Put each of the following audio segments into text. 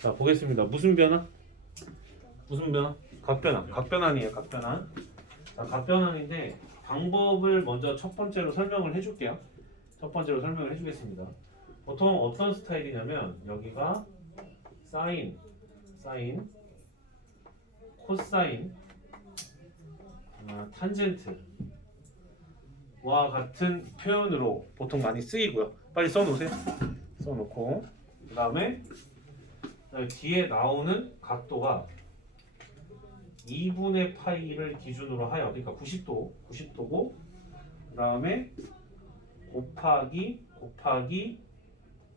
자 보겠습니다. 무슨 변화? 무슨 변화? 각변환. 각변환이에요. 각변환. 자 각변환인데 방법을 먼저 첫 번째로 설명을 해줄게요. 첫 번째로 설명을 해주겠습니다. 보통 어떤 스타일이냐면 여기가 사인, 사인, 코사인, 아, 탄젠트와 같은 표현으로 보통 많이 쓰이고요. 빨리 써놓으세요. 써놓고 그 다음에 뒤에 나오는 각도가 2분의 파이를 기준으로 하여 그러니까 90도 90도고 그 다음에 곱하기 곱하기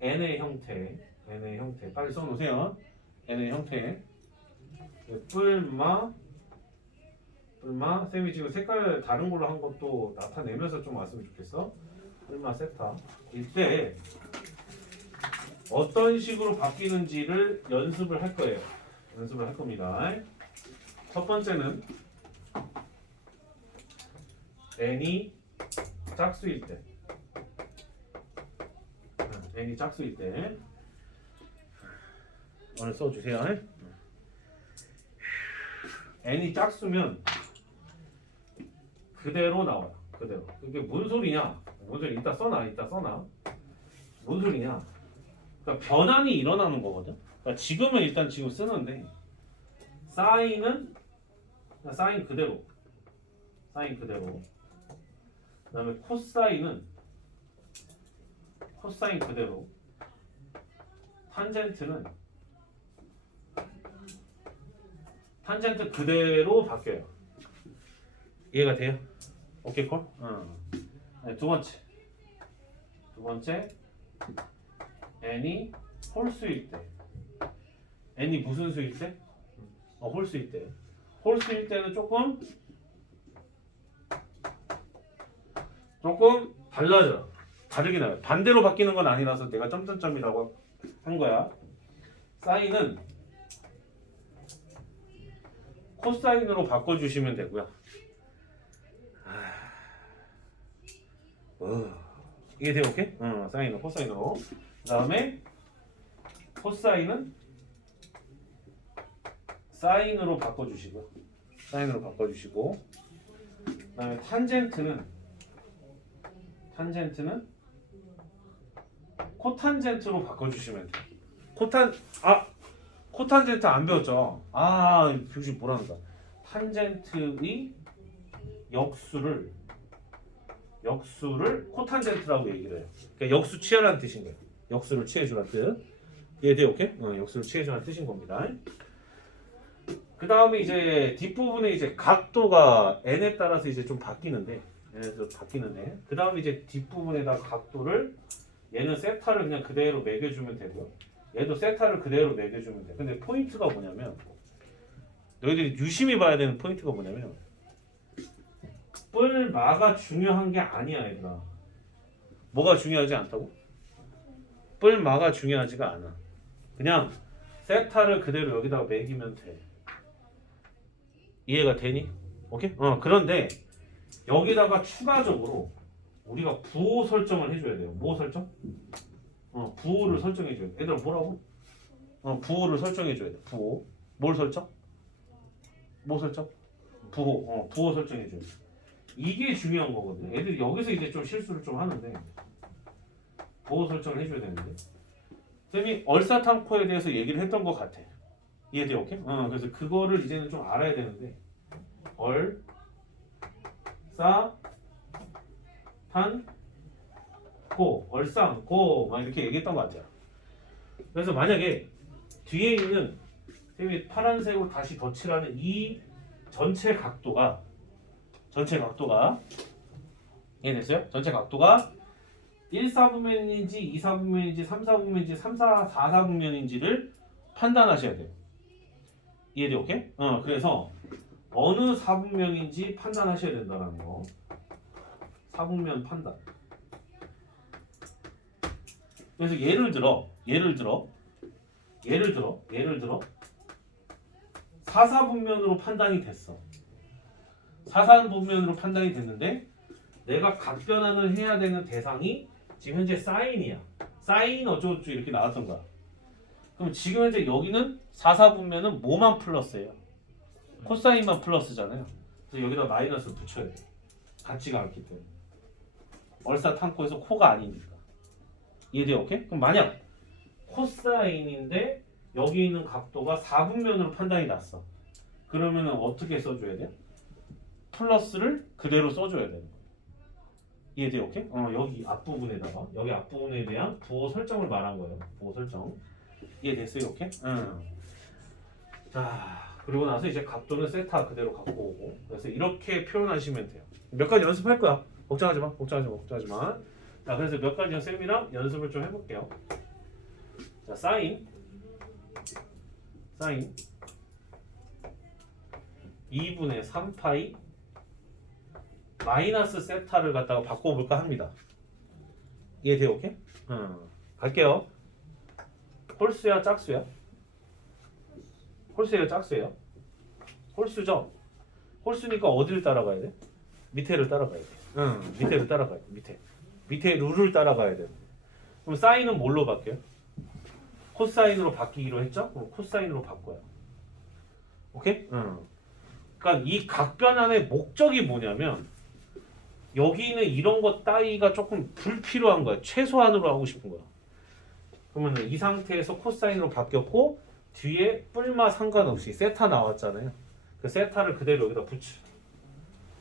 n의 형태 n의 형태. 빨리 써놓으세요. n의 형태. 네, 뿔마 뿔마 쌤이 지금 색깔 다른 걸로 한 것도 나타내면서 좀 왔으면 좋겠어. 뿔마 세타. 이때 어떤 식으로 바뀌는지를 연습을 할 거예요. 연습을 할 겁니다. 첫 번째는 n이 짝수일 때. 응, n이 짝수일 때. 오늘 써주세요. N이 짝수면 그대로 나와요. 그대로. 그게 뭔 소리냐? 뭔 소리? 이따 써놔 이따 써놔. 뭔 소리냐 그러니까 변환이 일어나는 거거든. 그러니까 지금은 일단 지금 쓰는데 사인은 그냥 사인 그대로. 사인 그대로. 그다음에 코사인은 코사인 그대로. 탄젠트는 탄젠트 그대로 바뀌어요. 이해가 돼요? 오케이 콜? 어. 네, 두 번째. 두 번째 n이 홀수일 때 n이 무슨 수일 때? 어, 홀수일 때 홀수일 때는 조금 조금 달라져. 다르게 나요. 반대로 바뀌는 건 아니라서 내가 점점점이라고 한 거야. 사인은 코사인으로 바꿔주시면 되고요. 아, 어, 이게 돼요, 오케이? 어, 사인은 코사인으로. 그 다음에 코사인은 사인으로 바꿔주시고, 사인으로 바꿔주시고, 그 다음에 탄젠트는 탄젠트는 코탄젠트로 바꿔주시면 돼요. 코탄 아 코탄젠트 안 배웠죠? 아 교실 뭐라는 거야? 탄젠트의 역수를 역수를 코탄젠트라고 얘기를 해요. 그러니까 역수 취하라는 뜻인 거예요. 역수를 취해주라는 뜻. 이해돼요? 오케이? 어, 역수를 취해주라는 뜻인 겁니다. 그 다음에 이제 뒷부분에 이제 각도가 n에 따라서 이제 좀 바뀌는데 얘네들 바뀌는데 그 다음에 이제 뒷부분에다 각도를 얘는 세타를 그냥 그대로 매겨주면 되고요 얘도 세타를 그대로 매겨주면 돼 근데 포인트가 뭐냐면 너희들이 유심히 봐야 되는 포인트가 뭐냐면 뿔마가 중요한 게 아니야 얘들아 뭐가 중요하지 않다고? 뿔마가 중요하지가 않아 그냥 세타를 그대로 여기다가 매기면 돼 이해가 되니? 오케이? 어 그런데 여기다가 추가적으로 우리가 부호 설정을 해줘야 돼요. 뭐 설정? 어, 부호를 설정해줘야 돼. 얘들아 뭐라고? 어, 부호를 설정해줘야 돼. 부호. 뭘 설정? 뭐 설정? 부호. 어, 부호 설정해줘야 돼. 이게 중요한 거거든. 애들이 여기서 이제 좀 실수를 좀 하는데 부호 설정을 해줘야 되는데 쌤이 얼사탐코에 대해서 얘기를 했던 것 같아. 이해돼? 오케이? 어, 그래서 그거를 이제는 좀 알아야 되는데 얼 싸, 탄, 고, 얼쌍, 고, 막 이렇게 얘기했던 것 같아요. 그래서 만약에 뒤에 있는 쌤이 파란색으로 다시 덧칠하는 이 전체 각도가 전체 각도가 이해됐어요? 전체 각도가 1, 4분면인지 2, 4분면인지 3, 4분면인지 3, 4, 4, 4분면인지를 판단하셔야 돼요. 이해돼? 오케이? 어, 그래서 어느 사분면인지 판단하셔야 된다는 거. 사분면 판단. 그래서 예를 들어, 예를 들어, 예를 들어, 예를 들어, 사사분면으로 판단이 됐어. 사사분면으로 판단이 됐는데 내가 각변환을 해야 되는 대상이 지금 현재 사인이야. 사인 어쩌고저쩌고 이렇게 나왔던 거야. 그럼 지금 현재 여기는 4사분면은 뭐만 플러스예요? 코사인만 플러스잖아요. 그래서 여기다 마이너스 붙여야 돼. 같지가 않기 때문에. 얼사탄코에서 코가 아니니까. 이해돼요? 오케이? 그럼 만약 코사인인데 여기 있는 각도가 4분면으로 판단이 났어. 그러면은 어떻게 써줘야 돼? 플러스를 그대로 써줘야 되는 거야. 이해돼요? 오케이? 어, 여기 앞부분에다가 여기 앞부분에 대한 부호 설정을 말한 거예요. 부호 설정. 이해됐어요? 오케이? 응. 자, 그리고 나서 이제 각도는 세타 그대로 갖고 오고 그래서 이렇게 표현하시면 돼요. 몇 가지 연습할 거야. 걱정하지 마. 걱정하지 마. 걱정하지 마. 자, 그래서 몇 가지 쌤이랑 연습을 좀 해볼게요. 자, 사인 사인 2분의 3파이 마이너스 세타를 갖다가 바꿔볼까 합니다. 이해돼요? 오케이? 음, 갈게요. 홀수야 짝수야? 홀수예요 짝수예요? 홀수죠? 홀수니까 어디를 따라가야 돼? 밑에를 따라가야 돼. 응, 밑에를 따라가야 돼. 밑에. 밑에 룰을 따라가야 돼. 그럼 사인은 뭘로 바뀌어요? 코사인으로 바뀌기로 했죠? 그럼 코사인으로 바꿔요. 오케이? 응. 그러니까 이 각변환의 목적이 뭐냐면 여기는 이런 것 따위가 조금 불필요한 거야. 최소한으로 하고 싶은 거야. 그러면 이 상태에서 코사인으로 바뀌었고 뒤에 뿔마 상관없이 세타 나왔잖아요. 그 세타를 그대로 여기다 붙여.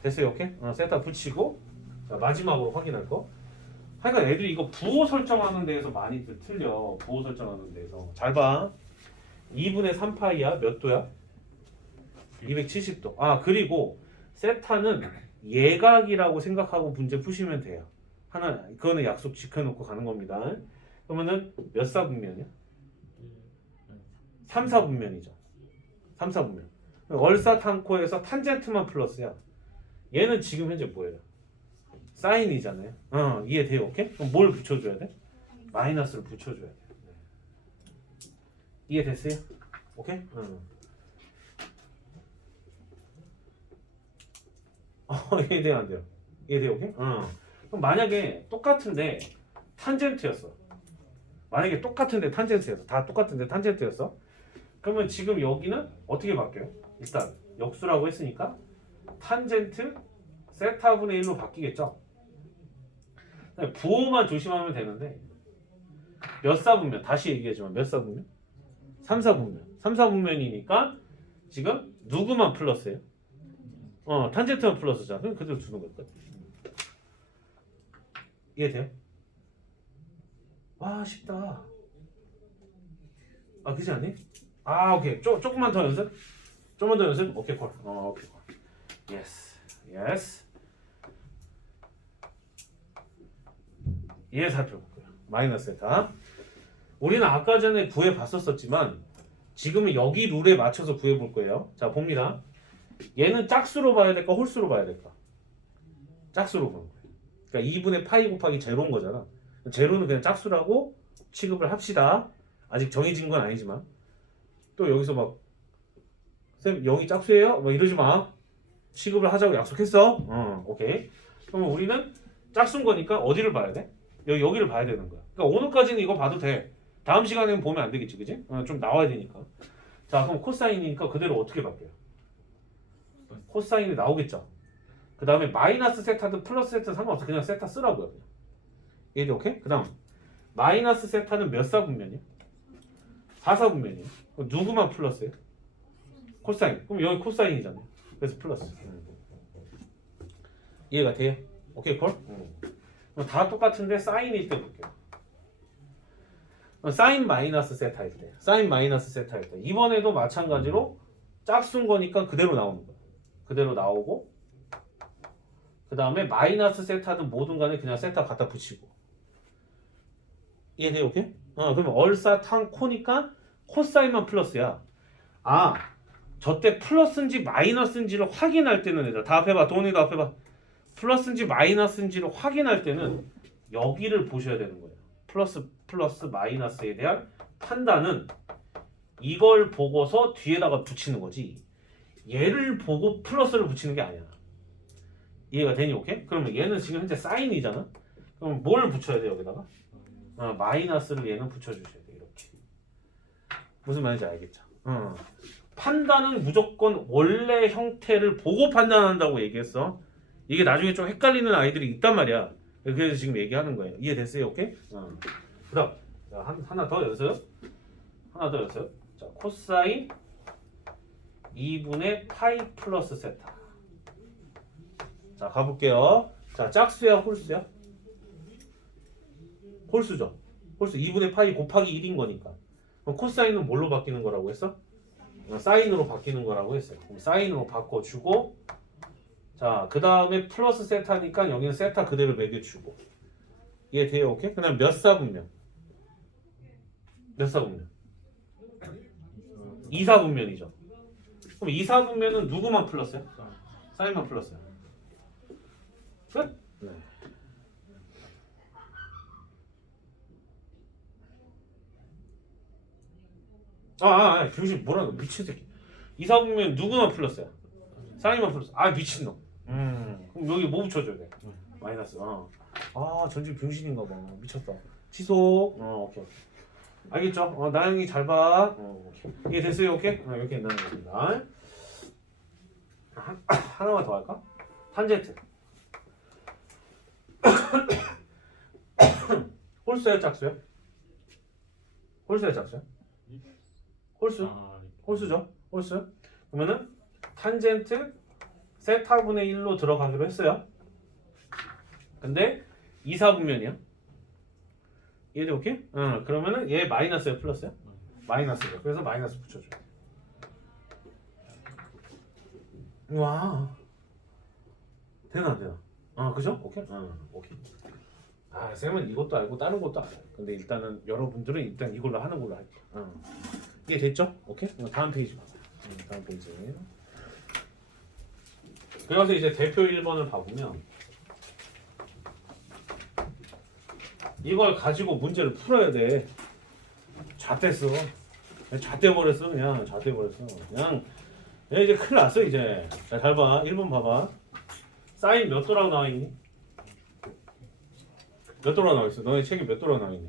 됐어요, 오케이? 어, 세타 붙이고 자, 마지막으로 확인할 거. 하여간 애들이 이거 부호 설정하는 데에서 많이 들- 틀려. 부호 설정하는 데에서. 잘 봐. 2분의 3파이야. 몇 도야? 270도. 아, 그리고 세타는 예각이라고 생각하고 문제 푸시면 돼요. 하나, 그거는 약속 지켜놓고 가는 겁니다. 그러면은 몇 사분면이야? 3, 4분면이죠. 3, 4분면. 얼사탄코에서 탄젠트만 플러스야. 얘는 지금 현재 뭐예요? 사인이잖아요. 어, 이해돼요? 오케이? 그럼 뭘 붙여줘야 돼? 마이너스를 붙여줘야 돼. 네. 이해됐어요? 오케이? 응. 어, 이해돼요? 안 돼요? 이해돼요? 오케이? 어. 그럼 만약에 똑같은데 탄젠트였어. 만약에 똑같은데 탄젠트였어. 다 똑같은데 탄젠트였어. 그러면 지금 여기는 어떻게 바뀌어요? 일단 역수라고 했으니까 탄젠트 세타분의 1로 바뀌겠죠? 부호만 조심하면 되는데 몇 사분면? 다시 얘기하지만 몇 사분면? 3 사분면 3 사분면이니까 지금 누구만 플러스예요? 어 탄젠트만 플러스잖아 그럼 그대로 두는 거거든 이해돼요? 와 쉽다 아 그지 않니? 아 오케이 쪼, 조금만 더 연습 조금만 더 연습 오케이 콜 어, 오케이 콜 예스 예스 얘 살펴볼게요. 마이너스 세타. 우리는 아까 전에 구해 봤었었지만 지금은 여기 룰에 맞춰서 구해 볼 거예요. 자 봅니다. 얘는 짝수로 봐야 될까 홀수로 봐야 될까? 짝수로 보는 거예요. 그러니까 2분의 파이 곱하기 제로인 거잖아. 제로는 그냥 짝수라고 취급을 합시다. 아직 정해진 건 아니지만 또 여기서 막 쌤 0이 짝수예요? 뭐 이러지 마. 취급을 하자고 약속했어. 어, 오케이. 그러면 우리는 짝수인 거니까 어디를 봐야 돼? 여기 여기를 봐야 되는 거야. 그러니까 오늘까지는 이거 봐도 돼. 다음 시간에는 보면 안 되겠지, 그지? 어, 좀 나와야 되니까. 자, 그럼 코사인이니까 그대로 어떻게 바뀌어요? 코사인이 나오겠죠. 그 다음에 마이너스 세타든 플러스 세타 상관없어. 그냥 세타 쓰라고요. 그냥. 이해돼, 오케이? 그 다음 마이너스 세타는 몇 사분면이야? 4사분면이야. 그럼 누구만 플러스예요? 코사인. 그럼 여기 코사인이잖아요. 그래서 플러스. 음. 이해가 돼요? 오케이, 콜? 그럼 다 똑같은데 사인일 때 볼게요. 어, 사인 마이너스 세타일 때, 사인 마이너스 세타일 때 이번에도 마찬가지로 짝수인 거니까 그대로 나오는 거야. 그대로 나오고 그 다음에 마이너스 세타든 뭐든 간에 그냥 세타 갖다 붙이고 이해돼요? 오케이? 어 그러면 얼사 탕 코니까 코사인만 플러스야. 아, 저때 플러스인지 마이너스인지를 확인할 때는 얘들아 다 합해봐. 돈이도 합해봐. 플러스인지 마이너스인지를 확인할 때는 여기를 보셔야 되는 거예요. 플러스 플러스 마이너스에 대한 판단은 이걸 보고서 뒤에다가 붙이는 거지. 얘를 보고 플러스를 붙이는 게 아니야. 이해가 되니 오케이? 그러면 얘는 지금 현재 사인이잖아. 그럼 뭘 붙여야 돼 여기다가? 어, 마이너스를 얘는 붙여주셔야 돼 이렇게. 무슨 말인지 알겠죠? 어. 판단은 무조건 원래 형태를 보고 판단한다고 얘기했어. 이게 나중에 좀 헷갈리는 아이들이 있단 말이야. 그래서 지금 얘기하는 거예요. 이해됐어요? 오케이? 어. 그다음 자, 한, 하나 더 연습. 하나 더 연습. 자, 코사인 2분의 파이 플러스 세타. 자, 가볼게요. 자, 짝수야, 홀수야? 홀수죠. 홀수 2분의 파이 곱하기 1인 거니까. 그럼 코사인은 뭘로 바뀌는 거라고 했어? 어, 사인으로 바뀌는 거라고 했어요. 그럼 사인으로 바꿔주고 자, 그 다음에 플러스 세타니까 여기는 세타 그대로 매겨주고 이해 돼요? 오케이? 그 다음 몇 사분면? 몇 사분면? 2사분면이죠. 그럼 2사분면은 누구만 플러스야? 사인만 플러스야. 끝? 네. 아, 아, 아, 병신 뭐라고 미친 새끼. 2사분면 누구만 플러스야? 사인만 플러스. 아, 미친놈. 음. 그럼 여기 뭐 붙여줘야 돼? 마이너스. 어. 아, 전지 병신인가 봐. 미쳤다. 취소. 어, 오케이. 알겠죠? 어, 나영이 잘 봐. 어. 이게 됐어요, 오케이? 어, 이렇게 나눠줍니다. 하나만 더 할까? 탄젠트. 홀수야, 짝수야? 홀수야, 짝수야? 홀수? 아, 홀수죠? 홀수? 그러면은 탄젠트 세타분의 1로 들어가기로 했어요. 근데 2사분면이 야. 얘도 오케이? 응. 그러면은 얘 마이너스야 플러스야? 마이너스야. 그래서 마이너스 붙여줘. 와. 되나 안 되나? 아 그죠? 오케이. 응. 오케이. 아 쌤은 이것도 알고 다른 것도 알아요. 근데 일단은 여러분들은 일단 이걸로 하는 걸로 할게요. 응. 이게 됐죠? 오케이? 그럼 다음 페이지. 음, 다음 페이지. 그래서 이제 대표 1번을 봐보면 이걸 가지고 문제를 풀어야 돼. 잣됐어. 잣돼 버렸어 그냥 잣돼 버렸어. 그냥 야, 이제 큰일 났어 이제. 자, 잘 봐. 1번 봐봐. 사인 몇 도라고 나와 있니? 몇 도라고 나와 있어? 너네 책에 몇 도라고 나와 있니?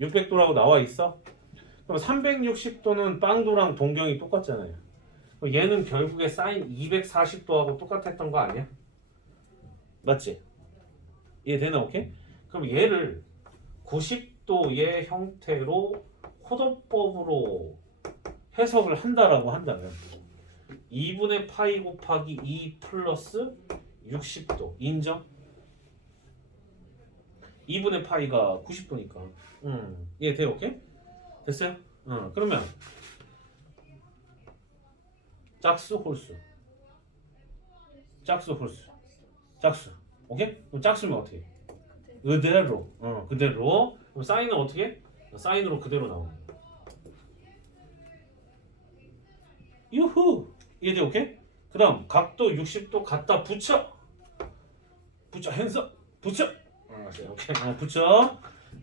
600도라고 나와 있어? 그럼 360도는 빵도랑 동경이 똑같잖아요. 얘는 결국에 사인 240도하고 똑같았던 거 아니야? 맞지? 이해되나 오케이? 그럼 얘를 90도의 형태로 호도법으로 해석을 한다라고 한다면 2분의 파이 곱하기 2 플러스 60도 인정? 2분의 파이가 90도니까 음, 이해돼 오케이? 됐어요? 어, 그러면 짝수 홀수 짝수 홀수 짝수 오케이? 그럼 짝수면 어떻게 해? 그대로. 어, 그대로. 그럼 사인은 어떻게? 해? 사인으로 그대로 나오는 거야. 유후! 이해돼 오케이? 그 다음 각도 60도 갖다 붙여. 붙여 핸서 붙여. 어, 알았어요. 오케이. 어, 붙여.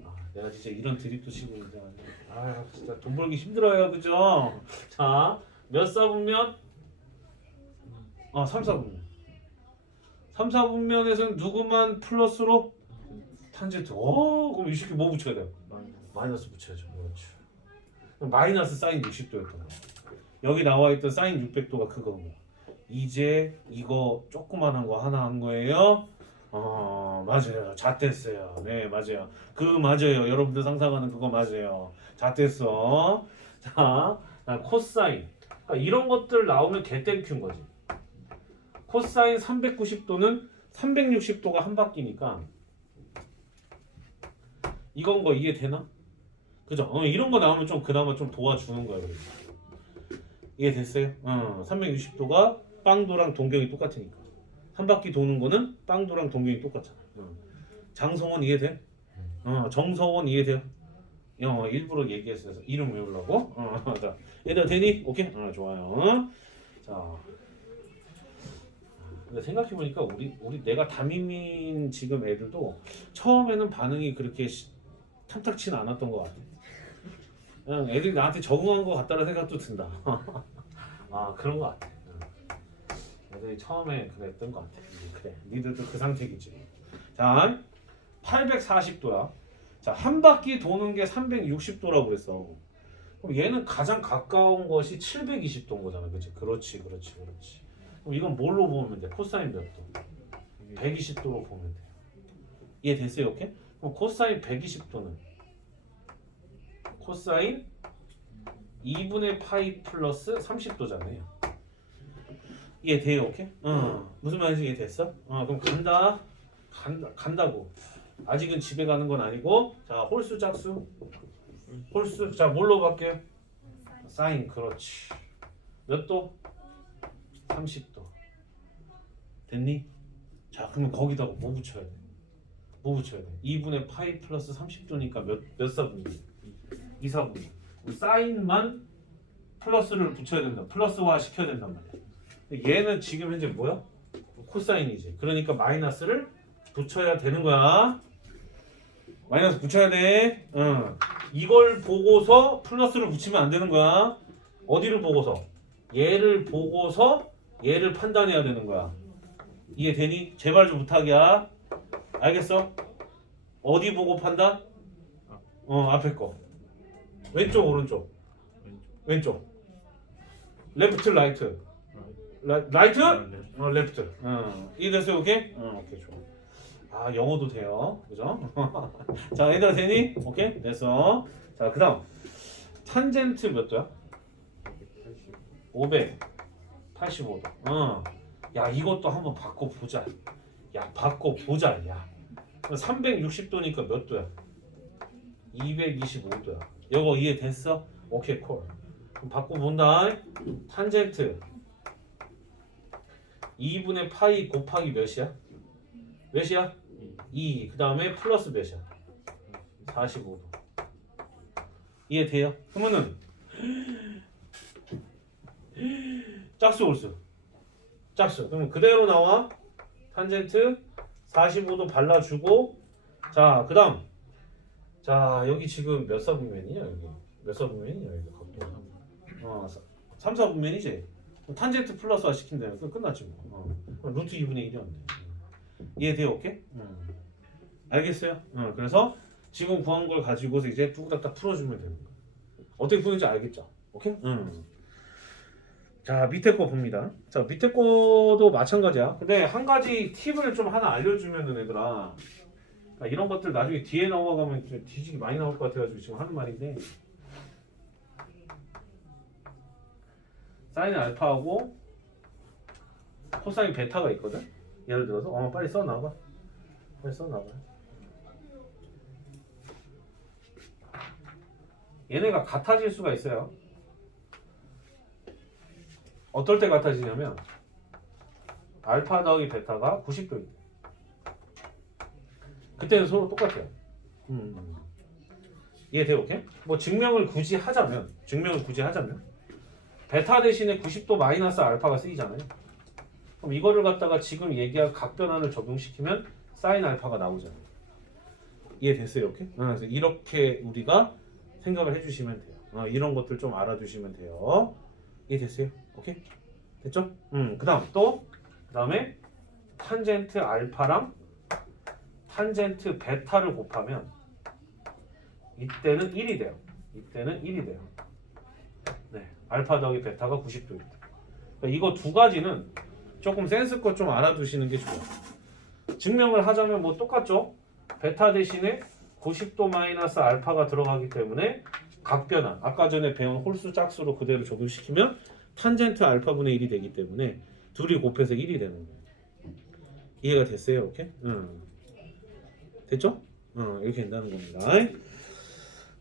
아, 내가 진짜 이런 드립도 치고 있는데. 아 진짜 돈 벌기 힘들어요. 그죠? 자몇 사분면? 어 3사분면. 3사분면에서는 누구만 플러스로? 탄젠트 어 그럼 이 새끼 뭐 붙여야 돼요? 마이너스 붙여야죠. 그렇죠. 그럼 마이너스 사인 60도였던 거야. 여기 나와 있던 사인 600도가 그거고. 이제 이거 조그만한 거 하나 한 거예요. 어 맞아요. 잣됐어요. 네 맞아요. 그 맞아요. 여러분들 상상하는 그거 맞아요. 잣됐어. 자 아, 코사인. 그러니까 이런 것들 나오면 개땡큐인 거지. 코사인 390도는 360도가 한 바퀴니까 이건 거 이해 되나? 그죠? 어, 이런 거 나오면 좀 그나마 좀 도와주는 거예요 이해 됐어요? 어, 360도가 빵도랑 동경이 똑같으니까 한 바퀴 도는 거는 빵도랑 동경이 똑같잖아. 어. 장성원 이해돼? 어, 정성원 이해돼요? 어, 일부러 얘기했어요. 이름 외우려고. 어, 자, 얘들 되니? 오케이. 어, 좋아요. 자, 근데 생각해 보니까 우리 우리 내가 담임인 지금 애들도 처음에는 반응이 그렇게 시- 탐탁치는 않았던 것 같아. 그냥 애들이 나한테 적응한 것 같다는 생각도 든다. 아 그런 것 같아. 응. 애들이 처음에 그랬던 것 같아. 그래, 니들도 그 상태겠지. 자, 840도야. 자, 한 바퀴 도는 게 360도라고 그랬어. 그럼 얘는 가장 가까운 것이 720도인 거잖아. 그치? 그렇지, 그렇지, 그렇지. 그럼 이건 뭘로 보면 돼? 코사인 몇 도? 120도로 보면 돼. 이해 됐어요, 이렇게? 그럼 코사인 120도는 코사인 2분의 파이 플러스 30도잖아요. 이해돼요, 오케이? 어. 무슨 말인지 이해됐어? 어, 그럼 간다. 간다. 간다고. 아직은 집에 가는 건 아니고, 자, 홀수 짝수. 홀수. 자, 뭘로 갈게요? 사인, 그렇지. 몇 도? 30도. 됐니? 자, 그러면 거기다가 뭐 붙여야 돼? 뭐 붙여야 돼? 2분의 파이 플러스 30도니까 몇, 몇 사분이지? 2사분이. 사인만 플러스를 붙여야 된다. 플러스화 시켜야 된단 말이야. 근데 얘는 지금 현재 뭐야? 코사인이지. 그러니까 마이너스를 붙여야 되는 거야. 마이너스 붙여야 돼. 응. 이걸 보고서 플러스를 붙이면 안 되는 거야. 어디를 보고서? 얘를 보고서 얘를 판단해야 되는 거야. 이해되니? 제발 좀 부탁이야. 알겠어? 어디 보고 판단? 어 앞에 거. 왼쪽 오른쪽. 왼쪽. 레프트 라이트. 라, 라이트? 어 레프트. 어 이해됐어요? 오케이? 어 오케이 좋아. 아 영어도 돼요. 그죠? 자 얘들아 되니? 오케이? 됐어. 자 그다음 탄젠트 몇 도야? 585도. 어. 야 이것도 한번 바꿔 보자. 야 바꿔 보자. 야. 360도니까 몇 도야? 225도야. 이거 이해됐어? 오케이 콜. 그럼 바꿔 본다. 탄젠트 2분의 파이 곱하기 몇이야? 몇이야? 2. 그 다음에 플러스 몇이야? 45도. 이해돼요? 그러면은 짝수 올수. 짝수. 그러면 그대로 나와. 탄젠트 45도 발라주고 자, 그다음 자, 여기 지금 몇 사분면이냐, 여기. 몇 사분면이냐, 여기 각도. 어, 3, 4분면이지. 탄젠트 플러스화 시킨다면 그 끝났지 뭐. 어. 루트 2분의 1이었네. 이해돼요, 오케이? 음. 알겠어요? 어, 그래서 지금 구한 걸 가지고서 이제 뚜구닥딱 풀어주면 되는 거야. 어떻게 푸는지 알겠죠? 오케이? 음. 자 밑에 거 봅니다. 자 밑에 거도 마찬가지야. 근데 한 가지 팁을 좀 하나 알려주면은 얘들아 그러니까 이런 것들 나중에 뒤에 넘어가면 좀 뒤지기 많이 나올 것 같아가지고 지금 하는 말인데 사인 알파하고 코사인 베타가 있거든. 예를 들어서 어 빨리 써놔봐. 빨리 써놔봐. 얘네가 같아질 수가 있어요. 어떨 때 같아지냐면 알파 더하기 베타가 90도일 때. 그때는 서로 똑같아요. 음. 이해돼요, 오케이? 뭐 증명을 굳이 하자면 증명을 굳이 하자면 베타 대신에 90도 마이너스 알파가 쓰이잖아요. 그럼 이거를 갖다가 지금 얘기한 각변환을 적용시키면 사인 알파가 나오잖아요. 이해됐어요, 오케이? 어, 그래서 이렇게 우리가 생각을 해주시면 돼요. 어, 이런 것들 좀 알아두시면 돼요. 이해됐어요? 오케이? 됐죠? 음, 그다음 또 그다음에 탄젠트 알파랑 탄젠트 베타를 곱하면 이때는 1이 돼요. 이때는 1이 돼요. 네, 알파 더하기 베타가 90도입니다. 그러니까 이거 두 가지는 조금 센스껏 좀 알아두시는 게 좋아요. 증명을 하자면 뭐 똑같죠? 베타 대신에 90도 마이너스 알파가 들어가기 때문에 각변환 아까 전에 배운 홀수 짝수로 그대로 적용시키면 탄젠트 알파분의 1이 되기 때문에 둘이 곱해서 1이 되는 거예요. 이해가 됐어요? 오케이? 응. 됐죠? 어, 이렇게 된다는 겁니다.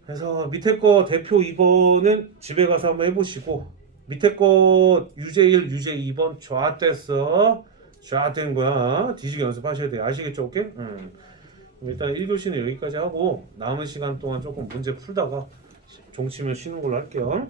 그래서 밑에 거 대표 2번은 집에 가서 한번 해보시고 밑에 거 유제 1, 유제 2번 좌됐어. 좌된 거야. 뒤지게 연습하셔야 돼요. 아시겠죠? 오케이? 응. 일단 1교시는 여기까지 하고 남은 시간 동안 조금 문제 풀다가 종치면 쉬는 걸로 할게요.